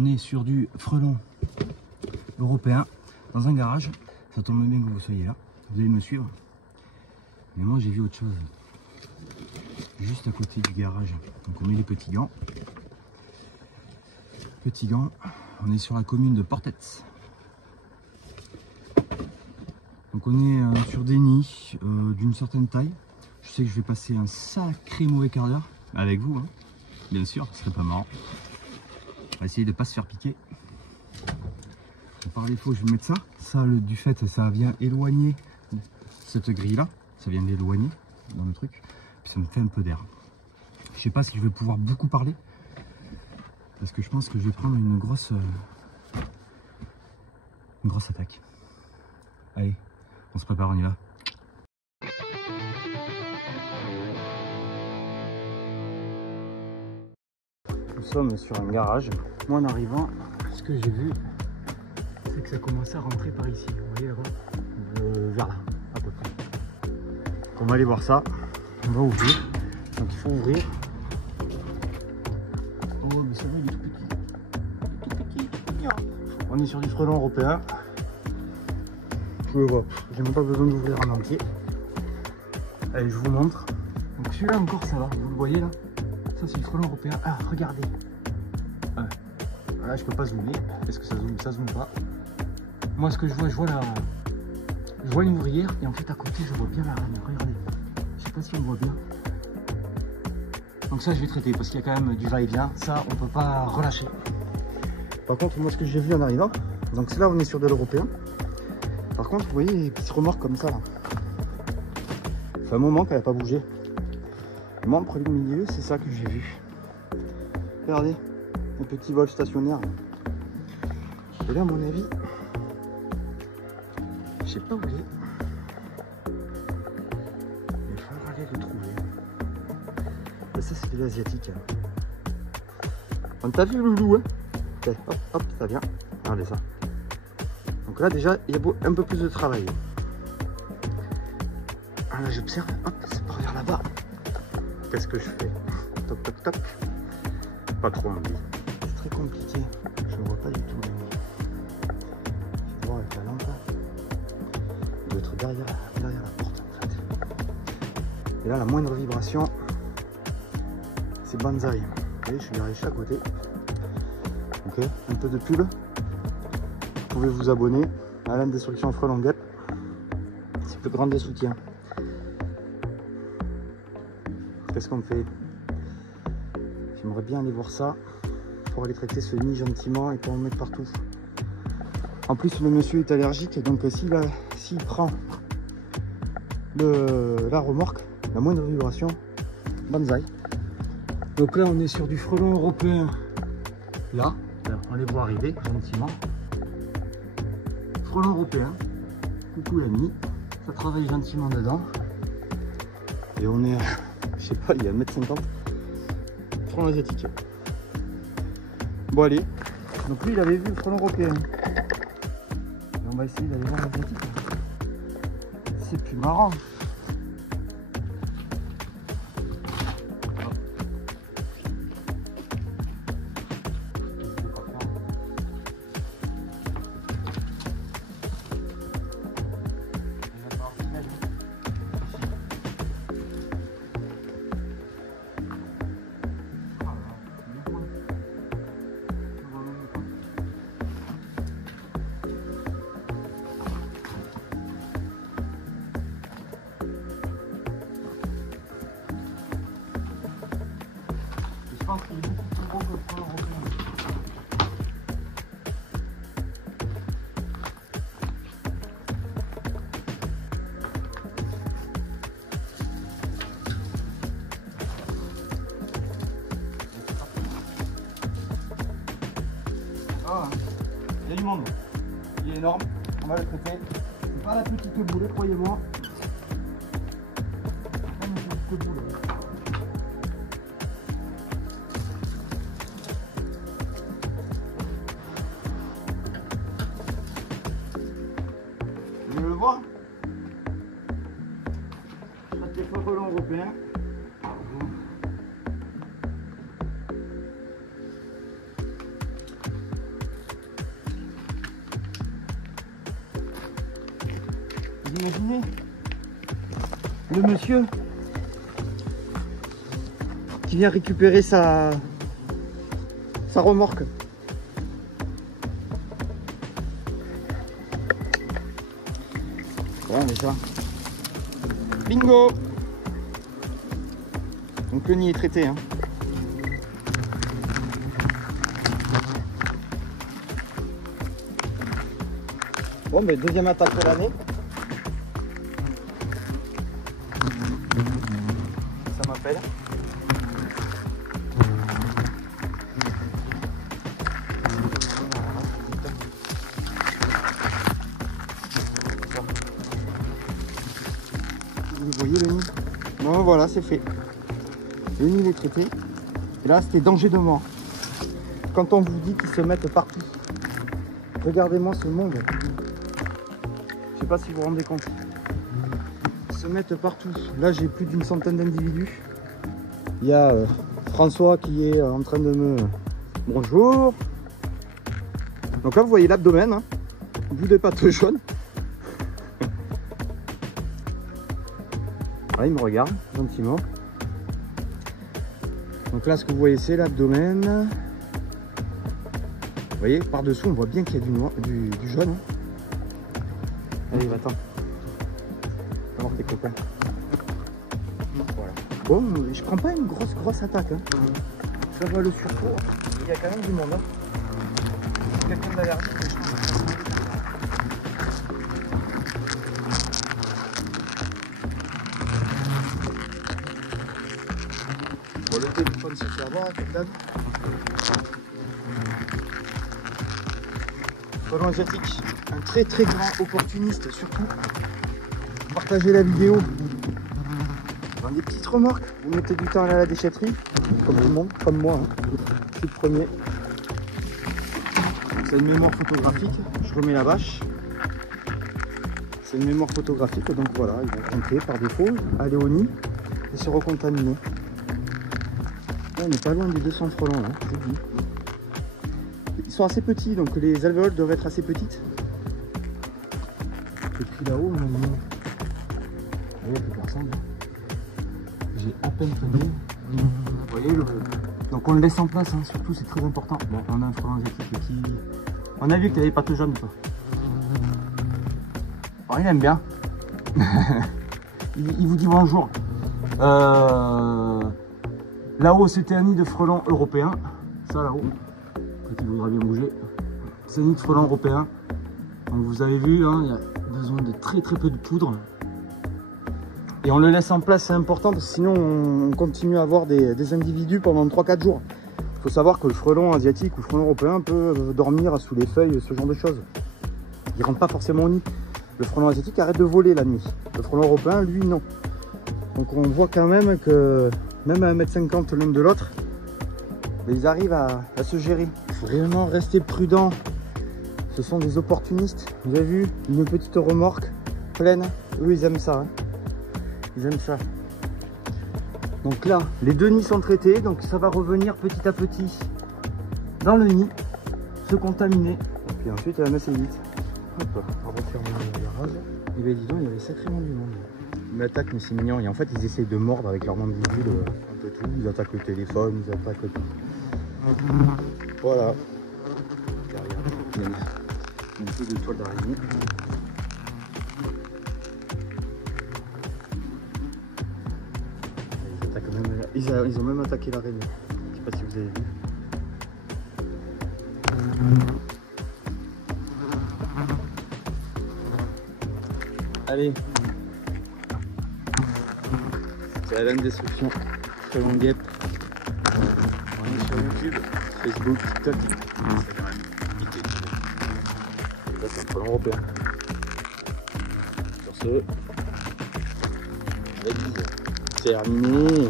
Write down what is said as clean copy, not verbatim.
on est sur du frelon européen dans un garage. Ça tombe bien que vous soyez là, vous allez me suivre. Mais moi j'ai vu autre chose. Juste à côté du garage. Donc on met les petits gants. Petits gants, on est sur la commune de Portet. Donc on est sur des nids d'une certaine taille. Je sais que je vais passer un sacré mauvais quart d'heure avec vous, hein. Bien sûr, ce serait pas marrant. On va essayer de ne pas se faire piquer. Par défaut, je vais mettre ça. Ça, du fait, ça vient éloigner cette grille là. Ça vient d'éloigner dans le truc. Puis ça me fait un peu d'air. Je sais pas si je vais pouvoir beaucoup parler. Parce que je pense que je vais prendre une grosse attaque. Allez, on se prépare, on y va. Nous sommes sur un garage. Moi en arrivant, ce que j'ai vu, c'est que ça commençait à rentrer par ici. Vous voyez là-bas, vers là, à peu près. Donc on va aller voir ça. On va ouvrir. Donc il faut ouvrir. Oh mais ça va, il est tout petit. Tout petit. On est sur du frelon européen. Je le vois. J'ai même pas besoin d'ouvrir en entier. Allez, je vous montre. Donc celui-là encore ça va. Vous le voyez là? Ça c'est le frelon européen. Ah regardez. Là je peux pas zoomer. Est-ce que ça zoome pas? Moi ce que je vois une ouvrière et en fait à côté je vois bien la reine. Regardez. Je sais pas si on voit bien. Donc ça je vais traiter parce qu'il y a quand même du va-et-vient. Ça on peut pas relâcher. Par contre moi ce que j'ai vu en arrivant, donc c'est là on est sur de l'européen. Par contre vous voyez les petites remorques comme ça là. Ça fait un moment qu'elle n'a pas bougé. Moi en premier milieu c'est ça que j'ai vu. Regardez, un petit vol stationnaire. Et là à mon avis, je sais pas où il est. Il va falloir aller le trouver. Et ça c'est de l'asiatique. On t'a vu loulou hein? Okay, hop hop ça vient. Regardez ça. Donc là déjà il y a un peu plus de travail. Ah là j'observe, hop c'est par vers là-bas. Qu'est-ce que je fais? Toc toc toc. Pas trop envie. C'est très compliqué. Je ne vois pas du tout le nez. Je vais voir avec la lampe. Il doit être derrière la porte en fait. Et là la moindre vibration, c'est banzai. Vous voyez, je suis dirigé à côté. Ok, un peu de pub. Vous pouvez vous abonner à la destruction frelon guêpe. C'est le plus grand des soutiens. Qu'est-ce qu'on fait? J'aimerais bien aller voir ça pour aller traiter ce nid gentiment et pour le mettre partout. En plus le monsieur est allergique donc s'il prend la remorque, la moindre vibration, banzai. Donc là on est sur du frelon européen. Là, on les voit arriver gentiment. Frelon européen, coucou l'ami, ça travaille gentiment dedans. Et on est, je sais pas, il y a 1,50 m. Frelon asiatique. Bon allez, donc lui il avait vu le frelon européen. Et on va essayer d'aller voir l'asiatique. C'est plus marrant. Je pense qu'il est beaucoup plus gros que le frelon européen. Ah, il y a du monde. Il est énorme. On va le traiter. C'est pas la petite boule, croyez-moi. C'est pas une petite boule. Vous le voir? Ça c'est pas frelon européen. Vous imaginez le monsieur qui vient récupérer sa remorque. Voilà déjà. Bingo! Donc le nid est traité. Hein. Bon, mais deuxième attaque de l'année. Ça m'appelle. Vous voyez le nid? Bon, voilà, c'est fait. Le nid est traité. Et là, c'était danger de mort. Quand on vous dit qu'ils se mettent partout. Regardez-moi ce monde. Je sais pas si vous vous rendez compte. Ils se mettent partout. Là, j'ai plus d'une centaine d'individus. Il y a François qui est en train de me... Bonjour. Donc là, vous voyez l'abdomen. Hein, au bout des pattes jaunes. Voilà, il me regarde gentiment. Donc là, ce que vous voyez, c'est l'abdomen. Vous voyez, par-dessous, on voit bien qu'il y a du noir, du jaune. Allez, va-t'en. Va voir tes copains. Voilà. Bon, je prends pas une grosse attaque. Hein. Ça va le surcours. Il y a quand même du monde. Hein. Quelqu'un d'allergique. Bon, le téléphone se fait avoir, quelqu'un. Frelon asiatique, un très grand opportuniste surtout. Partagez la vidéo. Dans des petites remorques, vous mettez du temps à aller à la déchetterie, comme tout le monde, comme moi. Hein. Je suis le premier. C'est une mémoire photographique, je remets la vache. C'est une mémoire photographique, donc voilà, ils vont compter par défaut, aller au nid et se recontaminer. Là, on n'est pas loin des 200 frelons, là, je vous dis. Ils sont assez petits, donc les alvéoles doivent être assez petites. Et puis là-haut, maintenant, il n'y a plus personne. J'ai à peine tenu. Vous voyez, donc on le laisse en place, hein. Surtout c'est très important. Bon, on a un frelon asiatique qui... On a vu que tu n'avais pas de jaune, toi. Oh, il aime bien. il vous dit bonjour. Là-haut, c'était un nid de frelons européen. Ça là-haut. Il voudra bien bouger. C'est un nid de frelons européen. Donc vous avez vu, hein, il y a besoin de très peu de poudre. Et on le laisse en place, c'est important parce que sinon on continue à avoir des individus pendant 3-4 jours. Il faut savoir que le frelon asiatique ou le frelon européen peut dormir sous les feuilles, ce genre de choses. Il ne rentre pas forcément au nid. Le frelon asiatique arrête de voler la nuit. Le frelon européen, lui, non. Donc on voit quand même que même à 1,50 m l'un de l'autre, ils arrivent à se gérer. Il faut vraiment rester prudent. Ce sont des opportunistes. Vous avez vu, une petite remorque pleine. Eux, ils aiment ça. Hein. Ils aiment ça. Donc là, les deux nids sont traités. Donc ça va revenir petit à petit dans le nid, se contaminer. Et puis ensuite, elle va assez vite. Hop, on va refermer la rase. Et bien dis donc, il y avait sacrément du monde. Ils m'attaquent, mais c'est mignon. Et en fait, ils essayent de mordre avec leur mandibule un peu tout. Ils attaquent le téléphone, ils attaquent tout. Voilà. Derrière, il y a un peu de toile d'araignée. Ils attaquent même là. Ils ont même attaqué l'araignée. Je sais pas si vous avez vu. Allez. C'est la lame destruction. Frelon guêpe. On est sur YouTube, Facebook, TikTok, Instagram, LinkedIn. Là, c'est un frelon européen. Sur ce, la bise. Terminé.